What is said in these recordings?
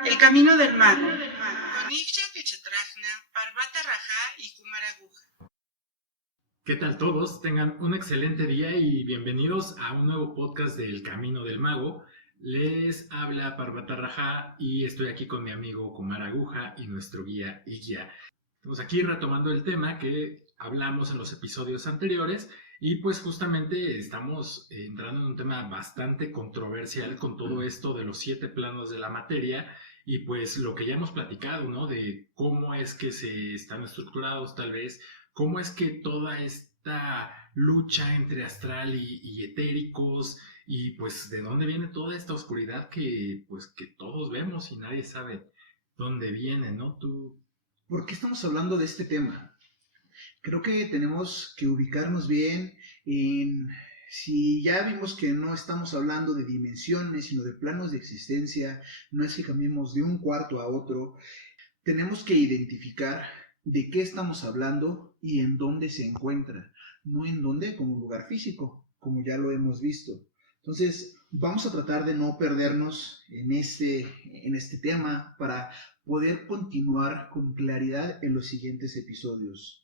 El camino del mago. Onifja Kechetrajna, Parvata Raja y Kumaraguja. ¿Qué tal todos? Tengan un excelente día y bienvenidos a un nuevo podcast del Camino del Mago. Les habla Parvata Raja y estoy aquí con mi amigo Kumaraguja y nuestro guía y guía. Estamos aquí retomando el tema que hablamos en los episodios anteriores y pues justamente estamos entrando en un tema bastante controversial con todo esto de los 7 planos de la materia y pues lo que ya hemos platicado, ¿no? De cómo es que se están estructurados tal vez, cómo es que toda esta lucha entre astral y etéricos y pues de dónde viene toda esta oscuridad que pues que todos vemos y nadie sabe dónde viene, ¿no? ¿Por qué estamos hablando de este tema? Creo que tenemos que ubicarnos bien en si ya vimos que no estamos hablando de dimensiones, sino de planos de existencia, no es que cambiemos de un cuarto a otro, tenemos que identificar de qué estamos hablando y en dónde se encuentra, no en dónde como un lugar físico, como ya lo hemos visto. Entonces, vamos a tratar de no perdernos en este tema para poder continuar con claridad en los siguientes episodios.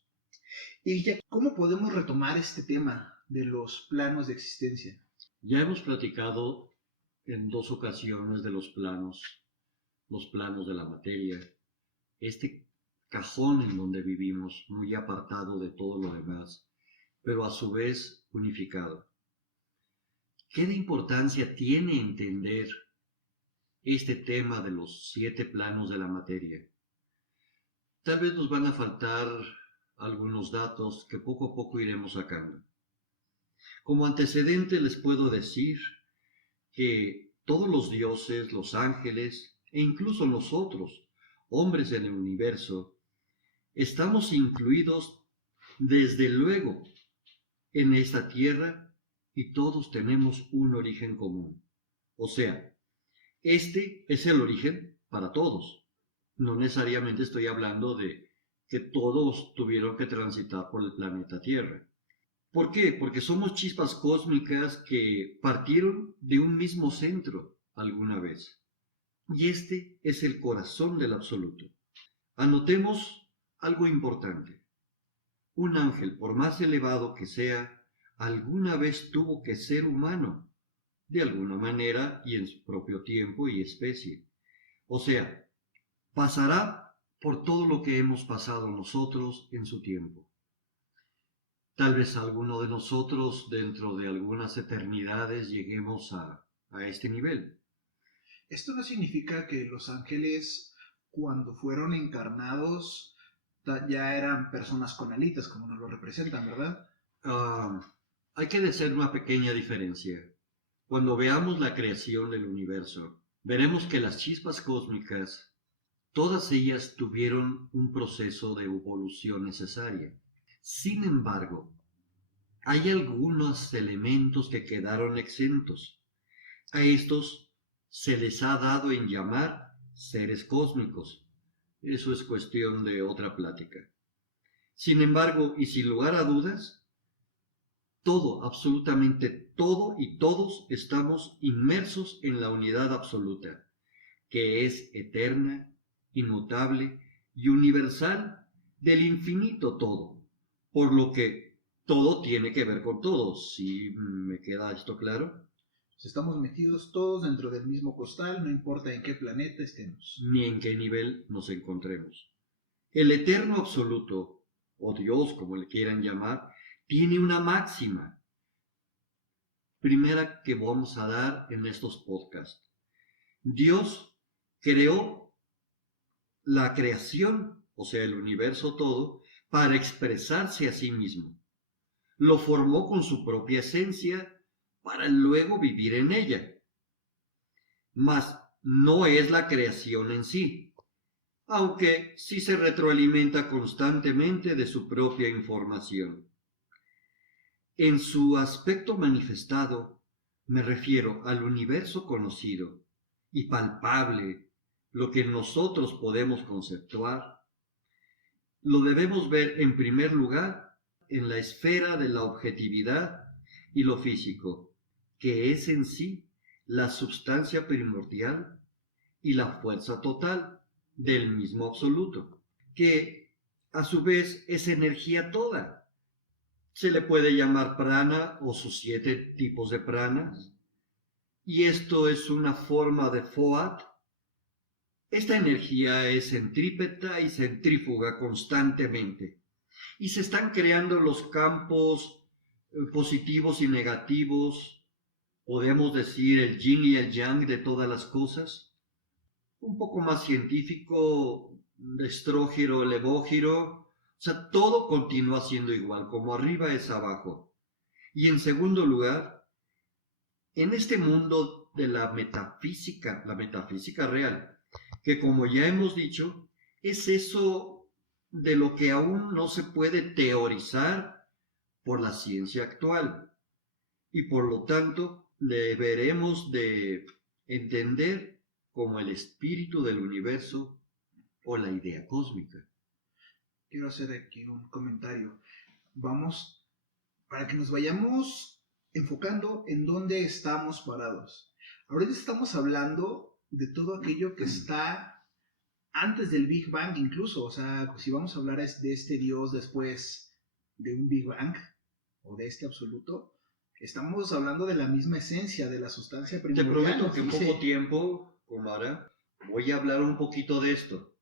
Y ya, ¿cómo podemos retomar este tema de los planos de existencia? Ya hemos platicado en 2 ocasiones de los planos de la materia, este cajón en donde vivimos, muy apartado de todo lo demás, pero a su vez unificado. ¿Qué de importancia tiene entender este tema de los 7 planos de la materia? Tal vez nos van a faltar algunos datos que poco a poco iremos sacando. Como antecedente les puedo decir que todos los dioses, los ángeles e incluso nosotros, hombres en el universo, estamos incluidos desde luego en esta tierra y todos tenemos un origen común. O sea, este es el origen para todos. No necesariamente estoy hablando de que todos tuvieron que transitar por el planeta Tierra. ¿Por qué? Porque somos chispas cósmicas que partieron de un mismo centro alguna vez. Y este es el corazón del absoluto. Anotemos algo importante. Un ángel, por más elevado que sea, alguna vez tuvo que ser humano, de alguna manera y en su propio tiempo y especie. O sea, pasará por todo lo que hemos pasado nosotros en su tiempo. Tal vez alguno de nosotros dentro de algunas eternidades lleguemos a este nivel. Esto no significa que los ángeles, cuando fueron encarnados, ya eran personas con alitas, como nos lo representan, ¿verdad? Hay que hacer una pequeña diferencia. Cuando veamos la creación del universo, veremos que las chispas cósmicas, todas ellas tuvieron un proceso de evolución necesaria. Sin embargo, hay algunos elementos que quedaron exentos. A estos se les ha dado en llamar seres cósmicos. Eso es cuestión de otra plática. Sin embargo, y sin lugar a dudas, todo, absolutamente todo y todos estamos inmersos en la unidad absoluta, que es eterna, inmutable y universal del infinito todo, por lo que todo tiene que ver con todo. ¿Sí me queda esto claro? Estamos metidos todos dentro del mismo costal, no importa en qué planeta estemos. Ni en qué nivel nos encontremos. El eterno absoluto, o Dios como le quieran llamar, tiene una máxima. Primera que vamos a dar en estos podcasts. Dios creó la creación, o sea, el universo todo, para expresarse a sí mismo. Lo formó con su propia esencia para luego vivir en ella. Mas no es la creación en sí, aunque sí se retroalimenta constantemente de su propia información. En su aspecto manifestado, me refiero al universo conocido y palpable, lo que nosotros podemos conceptuar, lo debemos ver en primer lugar en la esfera de la objetividad y lo físico, que es en sí la substancia primordial y la fuerza total del mismo absoluto, que a su vez es energía toda. Se le puede llamar prana o sus 7 tipos de pranas, y esto es una forma de Foat. Esta energía es centrípeta y centrífuga constantemente, y se están creando los campos positivos y negativos, podemos decir el yin y el yang de todas las cosas. Un poco más científico, estrógiro, levógiro, o sea, todo continúa siendo igual, como arriba es abajo. Y en segundo lugar, en este mundo de la metafísica real, que como ya hemos dicho, es eso de lo que aún no se puede teorizar por la ciencia actual, y por lo tanto deberemos de entender como el espíritu del universo o la idea cósmica. Quiero hacer aquí un comentario. Vamos, para que nos vayamos enfocando en dónde estamos parados. Ahorita estamos hablando de todo aquello que está antes del Big Bang incluso. O sea, si vamos a hablar de este Dios después de un Big Bang o de este absoluto, estamos hablando de la misma esencia, de la sustancia Te primordial. prometo que en poco tiempo, Kumara, voy a hablar un poquito de esto.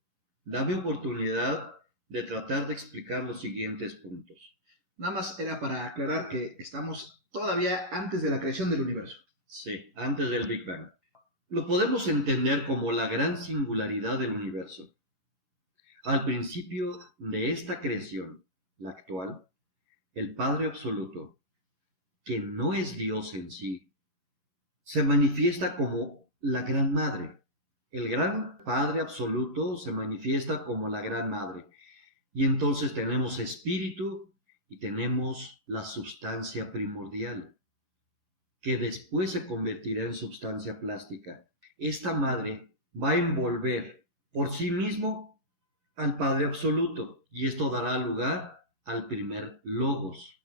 Dame oportunidad de tratar de explicar los siguientes puntos. Nada más era para aclarar que estamos todavía antes de la creación del universo. Sí, antes del Big Bang. Lo podemos entender como la gran singularidad del universo. Al principio de esta creación, la actual, el Padre Absoluto, que no es Dios en sí, se manifiesta como la Gran Madre. El Gran Padre Absoluto se manifiesta como la Gran Madre. Y entonces tenemos espíritu y tenemos la sustancia primordial, que después se convertirá en sustancia plástica. Esta madre va a envolver por sí mismo al Padre Absoluto, y esto dará lugar al primer Logos.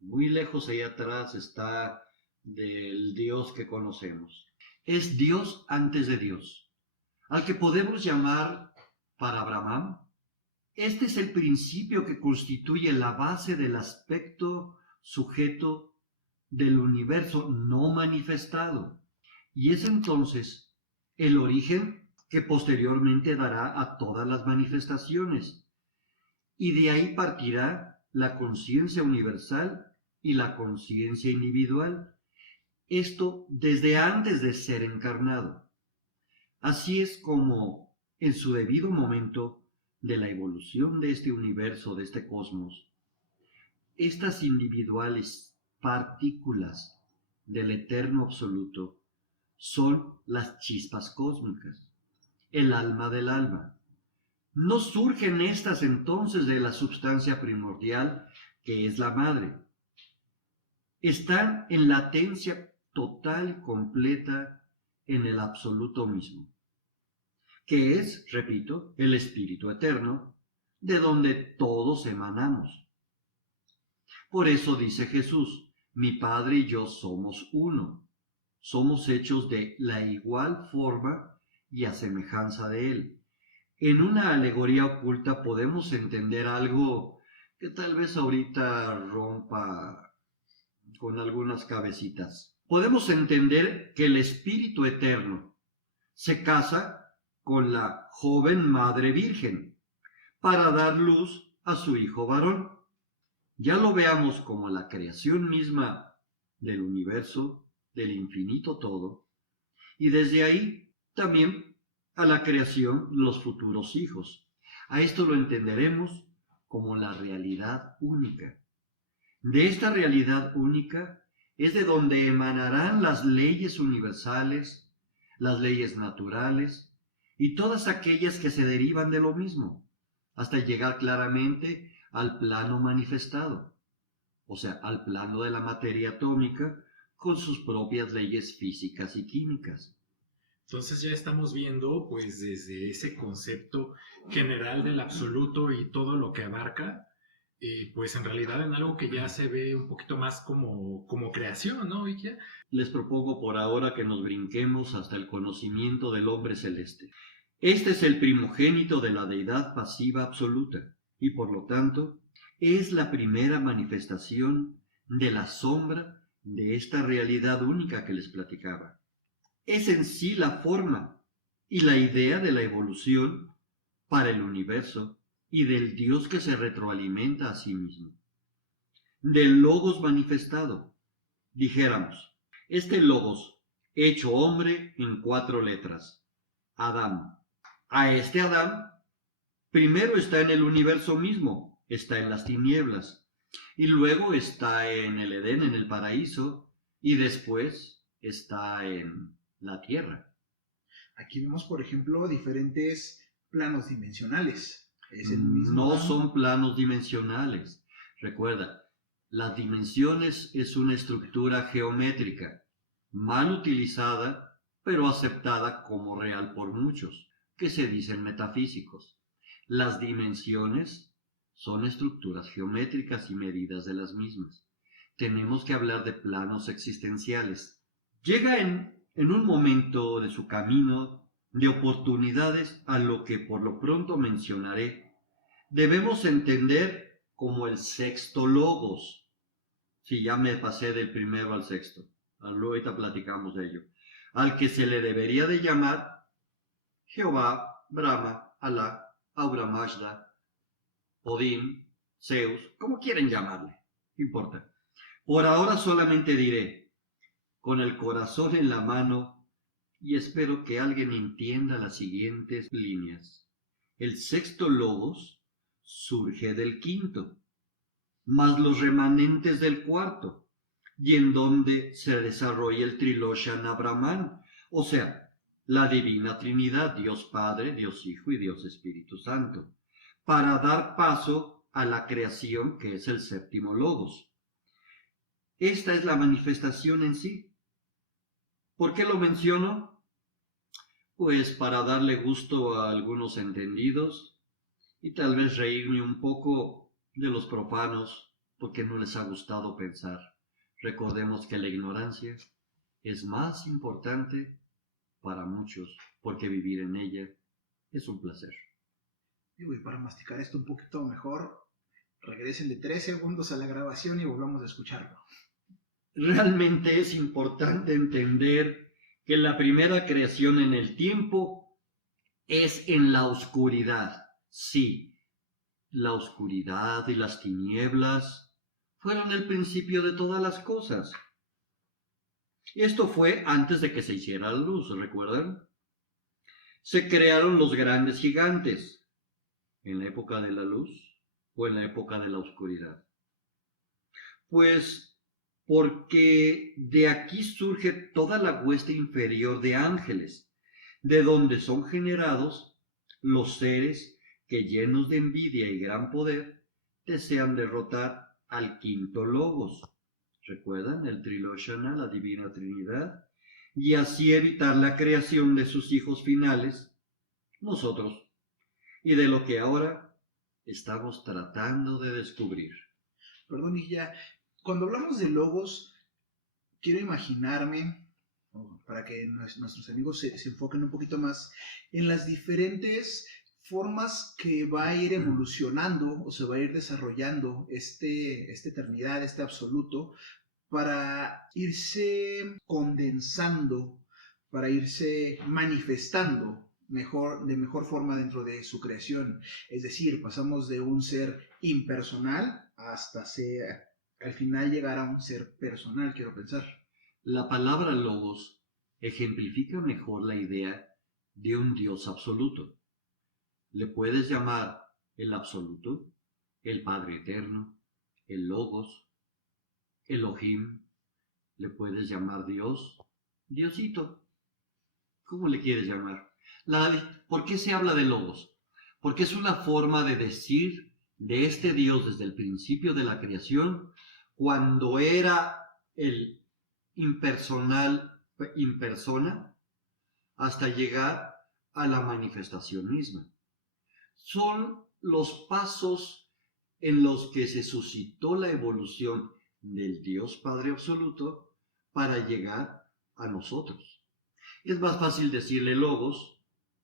Muy lejos allá atrás está del Dios que conocemos. Es Dios antes de Dios, al que podemos llamar para Brahman. Este es el principio que constituye la base del aspecto sujeto del universo no manifestado, y es entonces el origen que posteriormente dará a todas las manifestaciones, y de ahí partirá la conciencia universal y la conciencia individual, esto desde antes de ser encarnado. Así es como, en su debido momento, de la evolución de este universo, de este cosmos, estas individuales partículas del eterno absoluto son las chispas cósmicas, el alma del alma. No surgen estas entonces de la sustancia primordial que es la madre. Están en latencia total y completa en el absoluto mismo, que es, repito, el Espíritu Eterno, de donde todos emanamos. Por eso dice Jesús, mi Padre y yo somos uno, somos hechos de la igual forma y a semejanza de Él. En una alegoría oculta podemos entender algo que tal vez ahorita rompa con algunas cabecitas. Podemos entender que el Espíritu Eterno se casa con la joven Madre Virgen para dar luz a su hijo varón. Ya lo veamos como la creación misma del universo, del infinito todo, y desde ahí también a la creación de los futuros hijos. A esto lo entenderemos como la realidad única. De esta realidad única es de donde emanarán las leyes universales, las leyes naturales, y todas aquellas que se derivan de lo mismo, hasta llegar claramente al plano manifestado, o sea, al plano de la materia atómica con sus propias leyes físicas y químicas. Entonces ya estamos viendo, pues, desde ese concepto general del absoluto y todo lo que abarca, pues en realidad en algo que ya se ve un poquito más como creación, ¿no, Vicky? Les propongo por ahora que nos brinquemos hasta el conocimiento del hombre celeste. Este es el primogénito de la deidad pasiva absoluta y por lo tanto es la primera manifestación de la sombra de esta realidad única que les platicaba. Es en sí la forma y la idea de la evolución para el universo y del Dios que se retroalimenta a sí mismo. Del Logos manifestado, dijéramos, este Logos hecho hombre en 4 letras, Adán. A este Adán primero está en el universo mismo, está en las tinieblas, y luego está en el Edén, en el paraíso, y después está en la tierra. Aquí vemos, por ejemplo, diferentes planos dimensionales. Es el mismo No Adán. son planos dimensionales. Recuerda, las dimensiones es una estructura geométrica, mal utilizada, pero aceptada como real por muchos, que se dicen metafísicos. Las dimensiones son estructuras geométricas y medidas de las mismas. Tenemos que hablar de planos existenciales. Llega en un momento de su camino de oportunidades a lo que por lo pronto mencionaré, debemos entender como el sexto logos. Si ya me pasé del primero al sexto, ahorita platicamos de ello, al que se le debería de llamar Jehová, Brahma, Alá, Aura Mazda, Odín, Zeus, como quieren llamarle, no importa. Por ahora solamente diré, con el corazón en la mano, y espero que alguien entienda las siguientes líneas. El sexto logos surge del quinto, más los remanentes del cuarto, y en donde se desarrolla el Triloshan Brahman, o sea, la Divina Trinidad, Dios Padre, Dios Hijo y Dios Espíritu Santo, para dar paso a la creación que es el séptimo logos. Esta es la manifestación en sí. ¿Por qué lo menciono? Pues para darle gusto a algunos entendidos y tal vez reírme un poco de los profanos porque no les ha gustado pensar. Recordemos que la ignorancia es más importante para muchos porque vivir en ella es un placer. Y para masticar esto un poquito mejor, regresen de 3 segundos a la grabación y volvamos a escucharlo. Realmente es importante entender que la primera creación en el tiempo es en la oscuridad. Sí, la oscuridad y las tinieblas fueron el principio de todas las cosas. Esto fue antes de que se hiciera la luz, ¿recuerdan? Se crearon los grandes gigantes en la época de la luz o en la época de la oscuridad. Pues porque de aquí surge toda la hueste inferior de ángeles, de donde son generados los seres que llenos de envidia y gran poder desean derrotar al quinto logos. ¿Recuerdan el Triloshana, la Divina Trinidad? Y así evitar la creación de sus hijos finales, nosotros, y de lo que ahora estamos tratando de descubrir. Perdón, y ya, cuando hablamos de logos, quiero imaginarme, para que nuestros amigos se enfoquen un poquito más, en las diferentes formas que va a ir evolucionando o se va a ir desarrollando esta eternidad, este absoluto, para irse condensando, para irse manifestando de mejor forma dentro de su creación. Es decir, pasamos de un ser impersonal hasta al final llegar a un ser personal, quiero pensar. La palabra logos ejemplifica mejor la idea de un Dios absoluto. Le puedes llamar el absoluto, el Padre Eterno, el Logos, Elohim. Le puedes llamar Dios, Diosito. ¿Cómo le quieres llamar? ¿Por qué se habla de Logos? Porque es una forma de decir de este Dios desde el principio de la creación, cuando era el impersonal, impersona, hasta llegar a la manifestación misma. Son los pasos en los que se suscitó la evolución del Dios Padre Absoluto para llegar a nosotros. Es más fácil decirle Logos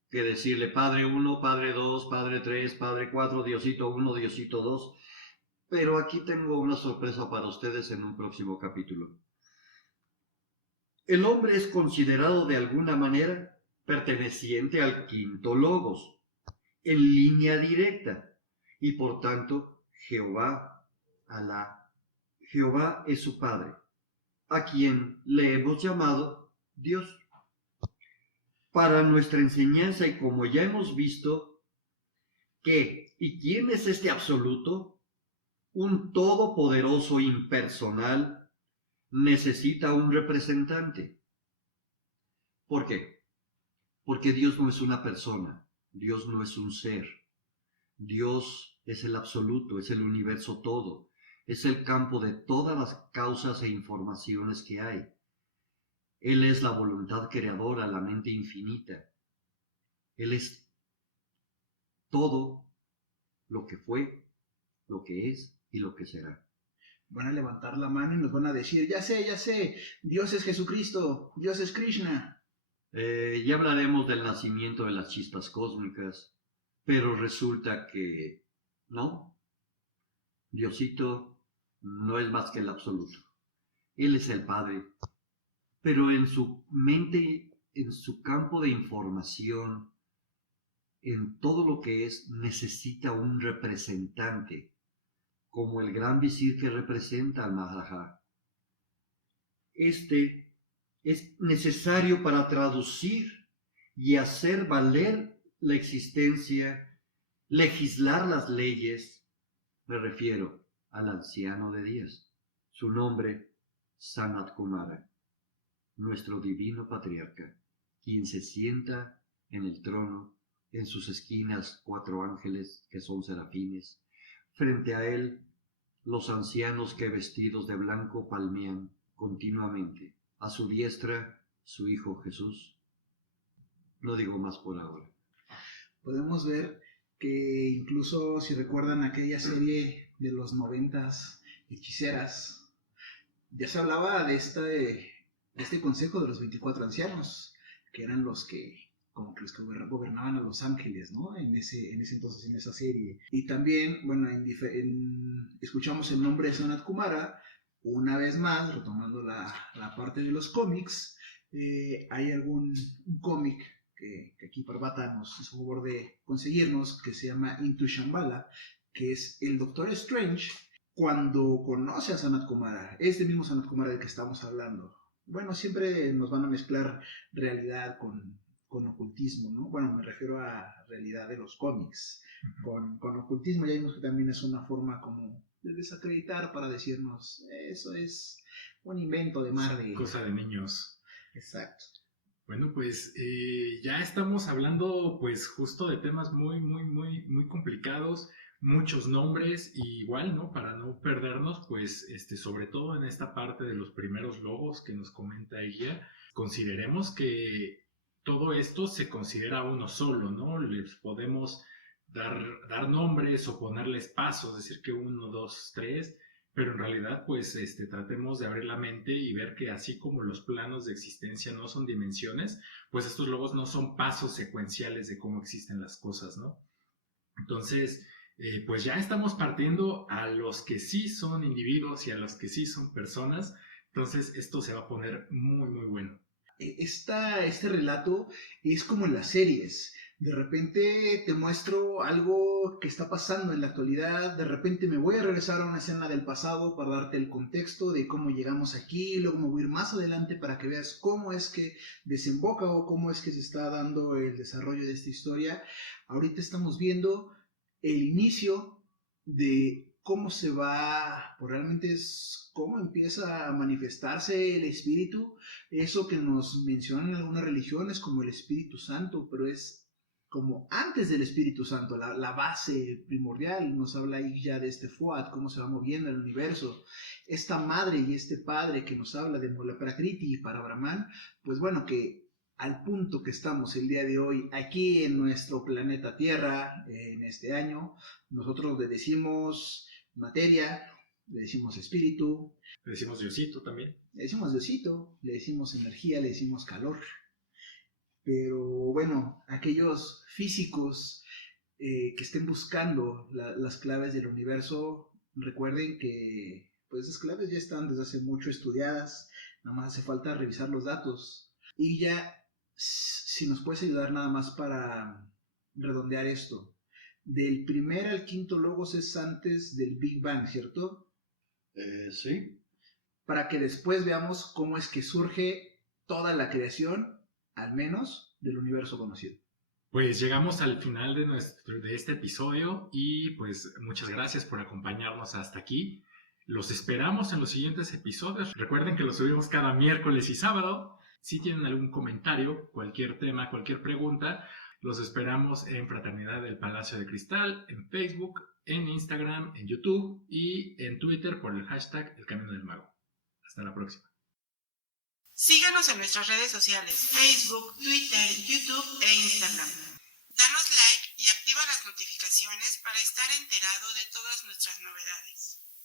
que decirle Padre 1, Padre 2, Padre 3, Padre 4, Diosito 1, Diosito 2. Pero aquí tengo una sorpresa para ustedes en un próximo capítulo. El hombre es considerado de alguna manera perteneciente al quinto Logos, en línea directa, y por tanto Jehová, Alá, Jehová es su Padre, a quien le hemos llamado Dios. Para nuestra enseñanza, y como ya hemos visto, ¿qué y quién es este absoluto? Un todopoderoso impersonal necesita un representante. ¿Por qué? Porque Dios no es una persona, Dios no es un ser. Dios es el absoluto, es el universo todo, es el campo de todas las causas e informaciones que hay. Él es la voluntad creadora, la mente infinita. Él es todo lo que fue, lo que es y lo que será. Van a levantar la mano y nos van a decir, ya sé, Dios es Jesucristo, Dios es Krishna. Ya hablaremos del nacimiento de las chispas cósmicas, pero resulta que no, Diosito no es más que el absoluto. Él es el Padre, pero en su mente, en su campo de información, en todo lo que es, necesita un representante, como el gran visir que representa al Maharaja. Este es necesario para traducir y hacer valer la existencia, legislar las leyes. Me refiero al anciano de días, su nombre Sanat Kumara, nuestro divino patriarca, quien se sienta en el trono, en sus esquinas 4 ángeles que son serafines, frente a él los ancianos que vestidos de blanco palmean continuamente, a su diestra su Hijo Jesús. No digo más por ahora. Podemos ver que incluso si recuerdan aquella serie de los 90s, Hechiceras, ya se hablaba de este consejo de los 24 ancianos, que eran los que como que los que gobernaban a Los Ángeles, ¿no? En ese entonces, en esa serie. Y también, bueno, escuchamos el nombre de Sanat Kumara, una vez más, retomando la parte de los cómics. Hay un cómic que aquí Parvata nos hizo favor de conseguirnos, que se llama Into Shambhala, que es el Doctor Strange cuando conoce a Sanat Kumara, este mismo Sanat Kumara del que estamos hablando. Bueno, siempre nos van a mezclar realidad con ocultismo, ¿no? Bueno, me refiero a realidad de los cómics. Con ocultismo ya vimos que también es una forma como de desacreditar para decirnos, eso es un invento de Marvel. Cosa de niños. Exacto. Bueno, pues ya estamos hablando pues justo de temas muy complicados, muchos nombres, y igual, ¿no? Para no perdernos, pues sobre todo en esta parte de los primeros logos que nos comenta ella, consideremos que todo esto se considera uno solo, ¿no? Les podemos dar nombres o ponerles pasos, decir que 1, 2, 3, pero en realidad pues tratemos de abrir la mente y ver que así como los planos de existencia no son dimensiones, pues estos logos no son pasos secuenciales de cómo existen las cosas, ¿no? Entonces, pues ya estamos partiendo a los que sí son individuos y a los que sí son personas, entonces esto se va a poner muy bueno. Este relato es como en las series. De repente te muestro algo que está pasando en la actualidad, de repente me voy a regresar a una escena del pasado para darte el contexto de cómo llegamos aquí, luego me voy a ir más adelante para que veas cómo es que desemboca o cómo es que se está dando el desarrollo de esta historia. Ahorita estamos viendo el inicio de cómo se va, pues realmente es cómo empieza a manifestarse el espíritu, eso que nos mencionan en algunas religiones como el Espíritu Santo, pero es como antes del Espíritu Santo, la base primordial. Nos habla ahí ya de este Fuat, cómo se va moviendo el universo. Esta madre y este padre que nos habla de Mula Prakriti para Brahman, pues bueno, que al punto que estamos el día de hoy aquí en nuestro planeta Tierra, en este año, nosotros le decimos materia, le decimos espíritu, Le decimos Diosito también. le decimos Diosito, le decimos energía, le decimos calor. Pero bueno, aquellos físicos que estén buscando las claves del universo, recuerden que pues esas claves ya están desde hace mucho estudiadas, nada más hace falta revisar los datos. Y ya, si nos puedes ayudar nada más para redondear esto, del primer al quinto logos es antes del Big Bang, ¿cierto? Sí. Para que después veamos cómo es que surge toda la creación, al menos del universo conocido. Pues llegamos al final de este episodio y pues muchas gracias por acompañarnos hasta aquí. Los esperamos en los siguientes episodios. Recuerden que los subimos cada miércoles y sábado. Si tienen algún comentario, cualquier tema, cualquier pregunta, los esperamos en Fraternidad del Palacio de Cristal, en Facebook, en Instagram, en YouTube y en Twitter por el hashtag El Camino del Mago. Hasta la próxima. Síganos en nuestras redes sociales, Facebook, Twitter, YouTube e Instagram. Danos like y activa las notificaciones para estar enterado de todas nuestras novedades.